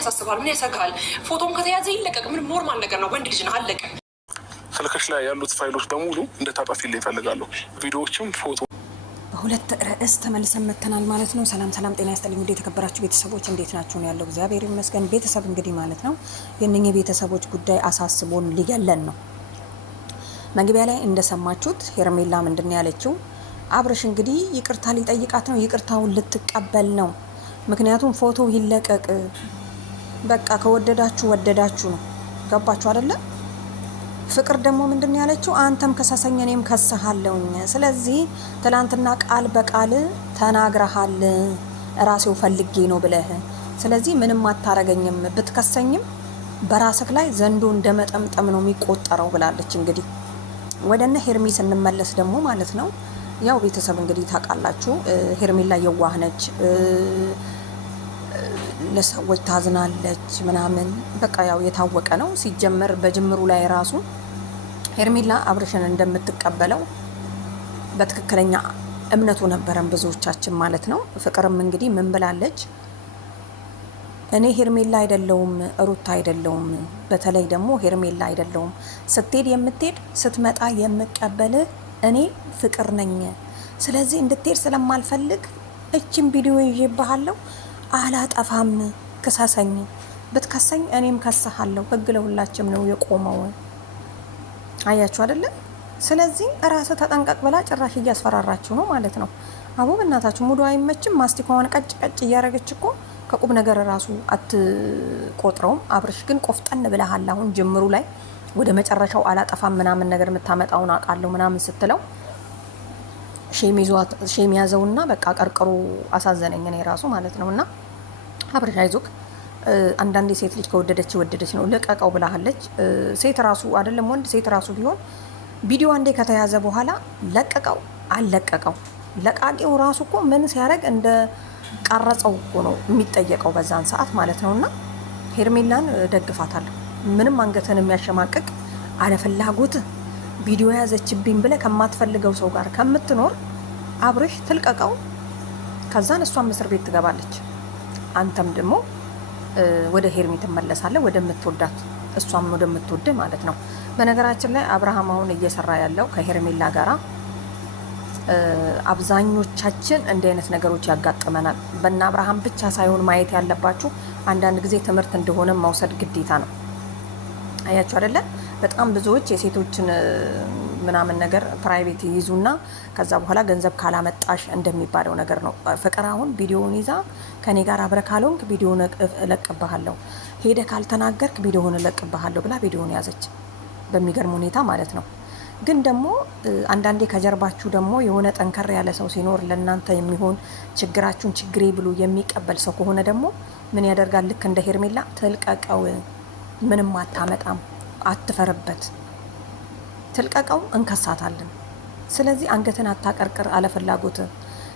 ያሳስባል? ምን ያሰጋል? ፎቶም ከተያዘ ይለቀቅ። ምን ኖርማል ነገር ነው። ወንድ ልጅ ነው፣ አለቀ። ስልክሽ ላይ ያሉት ፋይሎች በሙሉ እንድታጠፊልኝ ይፈልጋሉ። ቪዲዮዎችም ፎቶ። በሁለት ርዕስ ተመልሰን መጥተናል ማለት ነው። ሰላም ሰላም፣ ጤና ይስጥልኝ ውድ የተከበራችሁ ቤተሰቦች እንዴት ናችሁ? ነው ያለው። እግዚአብሔር ይመስገን። ቤተሰብ እንግዲህ ማለት ነው የእነኚህ ቤተሰቦች ጉዳይ አሳስቦን ሊገለን ነው። መግቢያ ላይ እንደሰማችሁት ሄርሜላ ምንድን ያለችው? አብርሽ እንግዲህ ይቅርታ ሊጠይቃት ነው። ይቅርታውን ልትቀበል ነው። ምክንያቱም ፎቶ ይለቀቅ፣ በቃ ከወደዳችሁ ወደዳችሁ ነው። ገባችሁ አይደለ? ፍቅር ደግሞ ምንድን ያለችው? አንተም ከሰሰኝ እኔም ከሰሃለሁኝ። ስለዚህ ትላንትና ቃል በቃል ተናግረሃል፣ ራሴው ፈልጌ ነው ብለህ፣ ስለዚህ ምንም አታረገኝም፣ ብትከሰኝም በራስህ ላይ ዘንዶ እንደመጠምጠም ነው የሚቆጠረው ብላለች። እንግዲህ ወደነ ሄርሚ ስንመለስ ደግሞ ማለት ነው ያው ቤተሰብ እንግዲህ ታውቃላችሁ ሄርሜላ የዋህ ነች፣ ለሰዎች ታዝናለች ምናምን፣ በቃ ያው የታወቀ ነው። ሲጀመር በጅምሩ ላይ ራሱ ሄርሜላ አብርሽን እንደምትቀበለው በትክክለኛ እምነቱ ነበረን ብዙዎቻችን ማለት ነው። ፍቅርም እንግዲህ ምን ብላለች? እኔ ሄርሜላ አይደለውም ሩታ አይደለውም፣ በተለይ ደግሞ ሄርሜላ አይደለውም፣ ስትሄድ የምትሄድ ስትመጣ የምቀበል እኔ ፍቅር ነኝ። ስለዚህ እንድትሄድ ስለማልፈልግ እችን ቪዲዮ ይዤብሃለሁ፣ አላጠፋም፣ ክሰሰኝ፣ ብትከሰኝ እኔም ከሰሃለሁ፣ ህግ ለሁላችንም ነው የቆመው። አያችሁ አይደለ? ስለዚህ ራስህ ተጠንቀቅ ብላ ጭራሽ እያስፈራራችሁ ነው ማለት ነው። አቦ በእናታችሁ ሙሉ አይመችም። ማስቲካዋን ቀጭ ቀጭ እያረገች እኮ ከቁም ነገር ራሱ አትቆጥረውም። አብርሽ ግን ቆፍጠን ብለሃል። አሁን ጅምሩ ላይ ወደ መጨረሻው አላጠፋም ምናምን ነገር የምታመጣውን አውቃለሁ ምናምን ስትለው ሼም ያዘውና በቃ ቀርቅሮ አሳዘነኝ እኔ ራሱ ማለት ነው። እና አብርሽ አይዞክ፣ አንዳንዴ ሴት ልጅ ከወደደች ወደደች ነው፣ ልቀቀው ብላሃለች። ሴት ራሱ አይደለም ወንድ፣ ሴት ራሱ ቢሆን ቪዲዮ አንዴ ከተያዘ በኋላ ለቀቀው አልለቀቀው ለቃቂው ራሱ እኮ ምን ሲያደርግ እንደ ቀረጸው እኮ ነው የሚጠየቀው በዛን ሰዓት ማለት ነው። እና ሄርሜላን ደግፋታለሁ። ምንም አንገትን የሚያሸማቅቅ አለፍላጎት ቪዲዮ ያዘችብኝ ብለ ከማትፈልገው ሰው ጋር ከምትኖር አብርሽ ትልቀቀው። ከዛን እሷም እስር ቤት ትገባለች፣ አንተም ደግሞ ወደ ሄርሜ ትመለሳለህ፣ ወደምትወዳት እሷም ወደምትወድ ማለት ነው። በነገራችን ላይ አብርሃም አሁን እየሰራ ያለው ከሄርሜላ ጋራ አብዛኞቻችን እንዲህ አይነት ነገሮች ያጋጥመናል። በእነ አብርሃም ብቻ ሳይሆን ማየት ያለባችሁ አንዳንድ ጊዜ ትምህርት እንደሆነ መውሰድ ግዴታ ነው። አያችሁ አይደለ? በጣም ብዙዎች የሴቶችን ምናምን ነገር ፕራይቬት ይይዙና ከዛ በኋላ ገንዘብ ካላመጣሽ እንደሚባለው ነገር ነው። ፍቅር አሁን ቪዲዮውን ይዛ ከኔ ጋር አብረ ካልሆንክ ቪዲዮውን እለቅብሃለሁ፣ ሄደ ካልተናገርክ ቪዲዮውን እለቅብሃለሁ ብላ ቪዲዮውን ያዘች፣ በሚገርም ሁኔታ ማለት ነው። ግን ደግሞ አንዳንዴ ከጀርባችሁ ደግሞ የሆነ ጠንከር ያለ ሰው ሲኖር ለእናንተ የሚሆን ችግራችሁን ችግሬ ብሎ የሚቀበል ሰው ከሆነ ደግሞ ምን ያደርጋል? ልክ እንደ ሄርሜላ ትልቀቀው፣ ምንም አታመጣም፣ አትፈርበት፣ ትልቀቀው፣ እንከሳታለን። ስለዚህ አንገትን አታቀርቅር፣ አለፍላጎት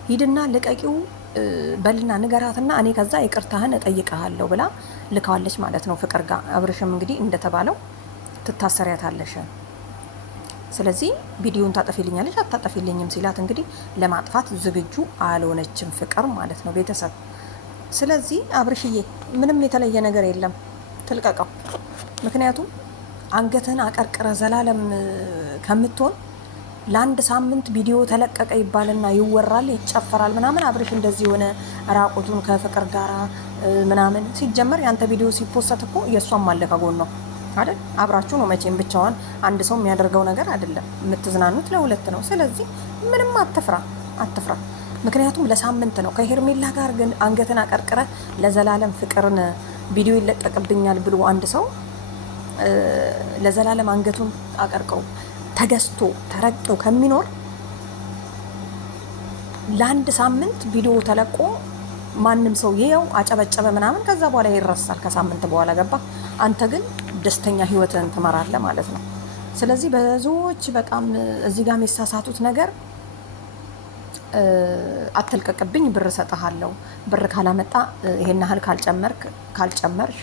ሂድና ልቀቂው በልና ንገራትና እኔ ከዛ ይቅርታህን እጠይቀሃለሁ ብላ ልካዋለች ማለት ነው ፍቅር ጋር። አብርሽም እንግዲህ እንደተባለው ትታሰሪያታለሽ፣ ስለዚህ ቪዲዮን ታጠፊልኛለሽ አታጠፊልኝም ሲላት እንግዲህ ለማጥፋት ዝግጁ አልሆነችም ፍቅር ማለት ነው ቤተሰብ። ስለዚህ አብርሽዬ ምንም የተለየ ነገር የለም፣ ትልቀቀው። ምክንያቱም አንገትን አቀርቅረ ዘላለም ከምትሆን ለአንድ ሳምንት ቪዲዮ ተለቀቀ ይባልና ይወራል፣ ይጨፈራል ምናምን። አብርሽ እንደዚህ የሆነ ራቁቱን ከፍቅር ጋራ ምናምን ሲጀመር ያንተ ቪዲዮ ሲፖሰት እኮ የእሷም አለ ከጎን ነው አይደል? አብራችሁ ነው መቼም፣ ብቻዋን አንድ ሰው የሚያደርገው ነገር አይደለም። የምትዝናኑት ለሁለት ነው። ስለዚህ ምንም አትፍራ። ምክንያቱም ለሳምንት ነው ከሄርሜላ ጋር። ግን አንገትን አቀርቅረ ለዘላለም ፍቅርን ቪዲዮ ይለቀቅብኛል ብሎ አንድ ሰው ለዘላለም አንገቱን አቀርቅሮ ተገዝቶ ተረግጦ ከሚኖር ለአንድ ሳምንት ቪዲዮ ተለቆ ማንም ሰው ይኸው አጨበጨበ ምናምን፣ ከዛ በኋላ ይረሳል ከሳምንት በኋላ ገባ። አንተ ግን ደስተኛ ህይወትን ትመራለህ ማለት ነው። ስለዚህ ብዙዎች በጣም እዚህ ጋር የሚሳሳቱት ነገር አትልቀቅብኝ፣ ብር ሰጥሃለሁ፣ ብር ካላመጣ ይሄን ያህል ካልጨመርሽ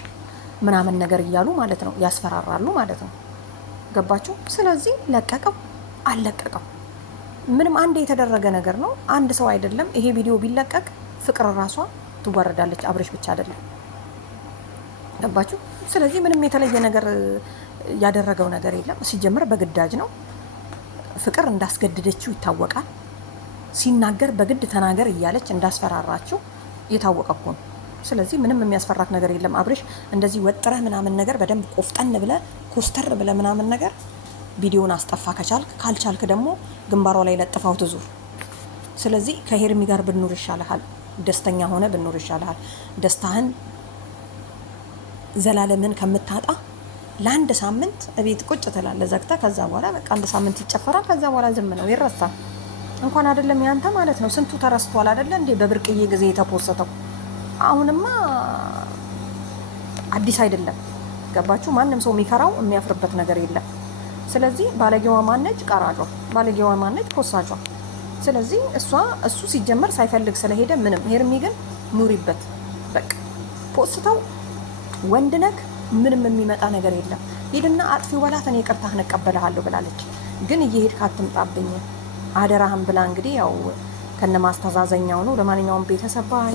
ምናምን ነገር እያሉ ማለት ነው ያስፈራራሉ ማለት ነው። ገባችሁ? ስለዚህ ለቀቀው አልለቀቀው ምንም አንድ የተደረገ ነገር ነው። አንድ ሰው አይደለም። ይሄ ቪዲዮ ቢለቀቅ ፍቅር ራሷ ትወረዳለች። አብርሽ ብቻ አይደለም። ገባችሁ? ስለዚህ ምንም የተለየ ነገር ያደረገው ነገር የለም። ሲጀምር በግዳጅ ነው። ፍቅር እንዳስገድደችው ይታወቃል። ሲናገር በግድ ተናገር እያለች እንዳስፈራራችው የታወቀ እኮ ነው። ስለዚህ ምንም የሚያስፈራት ነገር የለም። አብርሽ እንደዚህ ወጥረህ ምናምን ነገር በደንብ ቆፍጠን ብለ ኮስተር ብለ ምናምን ነገር ቪዲዮን አስጠፋ ከቻልክ፣ ካልቻልክ ደግሞ ግንባሯ ላይ ለጥፋው ትዙር። ስለዚህ ከሄርሚ ጋር ብንኖር ይሻልሃል። ደስተኛ ሆነ ብንኖር ይሻልሃል። ደስታህን ዘላለምን ከምታጣ ለአንድ ሳምንት እቤት ቁጭ ትላለህ ዘግተህ። ከዛ በኋላ በቃ አንድ ሳምንት ይጨፈራል። ከዛ በኋላ ዝም ነው፣ ይረሳል። እንኳን አይደለም ያንተ ማለት ነው፣ ስንቱ ተረስቷል አይደለ እንዴ? በብርቅዬ ጊዜ የተፖሰተው አሁንማ አዲስ አይደለም። ገባችሁ? ማንም ሰው የሚፈራው የሚያፍርበት ነገር የለም። ስለዚህ ባለጌዋ ማነች? ቀራጯ። ባለጌዋ ማነች? ፖሳቿ። ስለዚህ እሱ ሲጀመር ሳይፈልግ ስለሄደ ምንም። ሄርሚ ግን ኑሪበት በቃ። ፖስተው ወንድ ነክ ምንም የሚመጣ ነገር የለም። ሂድና አጥፊው በላት፣ እኔ ይቅርታህን እቀበልሃለሁ ብላለች። ግን እየሄድክ አትምጣብኝ አደራህን ብላ እንግዲህ ያው ከነ ማስተዛዘኛው ነው። ለማንኛውም ቤተሰብ ባይ